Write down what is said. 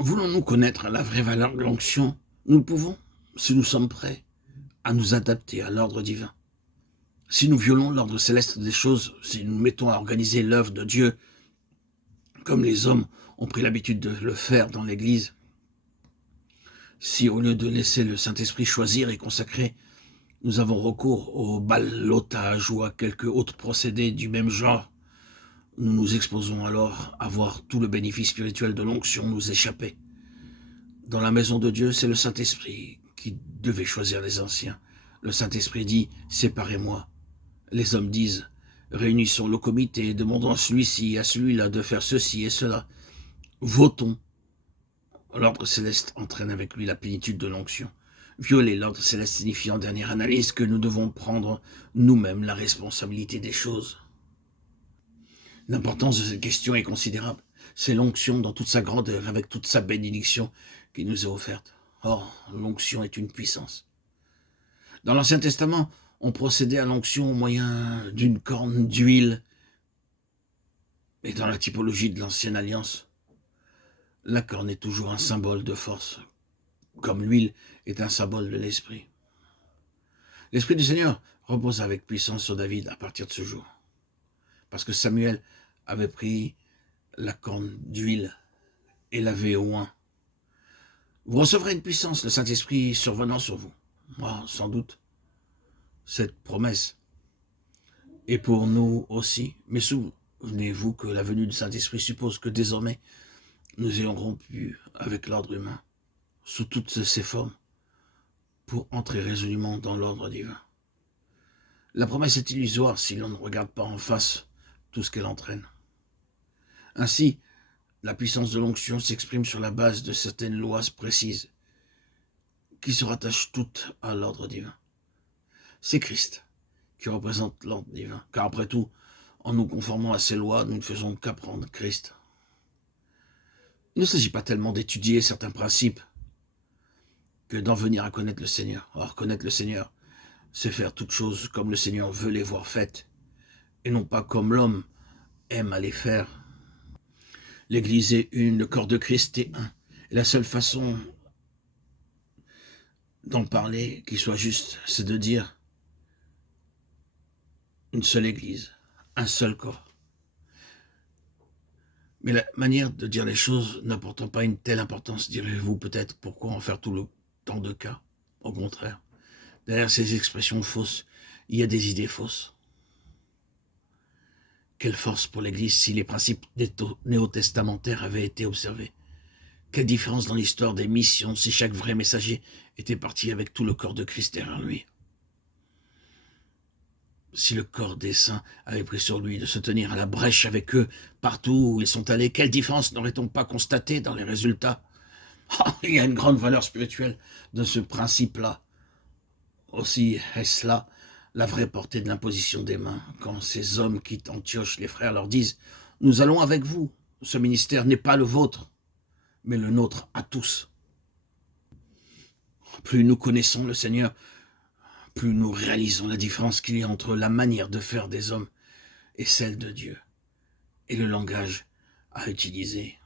Voulons-nous connaître la vraie valeur de l'onction? Nous le pouvons, si nous sommes prêts à nous adapter à l'ordre divin. Si nous violons l'ordre céleste des choses, si nous nous mettons à organiser l'œuvre de Dieu comme les hommes ont pris l'habitude de le faire dans l'Église, si au lieu de laisser le Saint-Esprit choisir et consacrer, nous avons recours au ballotage ou à quelque autre procédé du même genre, nous nous exposons alors à voir tout le bénéfice spirituel de l'onction nous échapper. Dans la maison de Dieu, c'est le Saint-Esprit qui devait choisir les anciens. Le Saint-Esprit dit « Séparez-moi ». Les hommes disent « Réunissons le comité, demandons à celui-ci et à celui-là de faire ceci et cela. Votons ». L'ordre céleste entraîne avec lui la plénitude de l'onction. Violer l'ordre céleste signifie en dernière analyse que nous devons prendre nous-mêmes la responsabilité des choses. L'importance de cette question est considérable. C'est l'onction dans toute sa grandeur, avec toute sa bénédiction qui nous est offerte. Or, l'onction est une puissance. Dans l'Ancien Testament, on procédait à l'onction au moyen d'une corne d'huile. Et dans la typologie de l'Ancienne Alliance, la corne est toujours un symbole de force, comme l'huile est un symbole de l'Esprit. L'Esprit du Seigneur repose avec puissance sur David à partir de ce jour. Parce que Samuel avait pris la corne d'huile et l'avait oint. Vous recevrez une puissance, le Saint-Esprit survenant sur vous. Moi, sans doute, cette promesse est pour nous aussi. Mais souvenez-vous que la venue du Saint-Esprit suppose que désormais, nous ayons rompu avec l'ordre humain, sous toutes ses formes, pour entrer résolument dans l'ordre divin. La promesse est illusoire si l'on ne regarde pas en face tout ce qu'elle entraîne. Ainsi, la puissance de l'onction s'exprime sur la base de certaines lois précises qui se rattachent toutes à l'ordre divin. C'est Christ qui représente l'ordre divin, car après tout, en nous conformant à ces lois, nous ne faisons qu'apprendre Christ. Il ne s'agit pas tellement d'étudier certains principes que d'en venir à connaître le Seigneur. Or, connaître le Seigneur, c'est faire toutes choses comme le Seigneur veut les voir faites, et non pas comme l'homme aime à les faire. L'Église est une, le corps de Christ est un. Et la seule façon d'en parler qui soit juste, c'est de dire une seule Église, un seul corps. Mais la manière de dire les choses n'apportant pas une telle importance, direz-vous peut-être pourquoi en faire tout le temps de cas. Au contraire, derrière ces expressions fausses, il y a des idées fausses. Quelle force pour l'Église si les principes néo-testamentaires avaient été observés. Quelle différence dans l'histoire des missions si chaque vrai messager était parti avec tout le corps de Christ derrière lui. Si le corps des saints avait pris sur lui de se tenir à la brèche avec eux partout où ils sont allés, quelle différence n'aurait-on pas constaté dans les résultats? Il y a une grande valeur spirituelle de ce principe-là. Aussi est-ce là la vraie portée de l'imposition des mains, quand ces hommes quittent Antioche, les frères leur disent « Nous allons avec vous, ce ministère n'est pas le vôtre, mais le nôtre à tous. » Plus nous connaissons le Seigneur, plus nous réalisons la différence qu'il y a entre la manière de faire des hommes et celle de Dieu, et le langage à utiliser.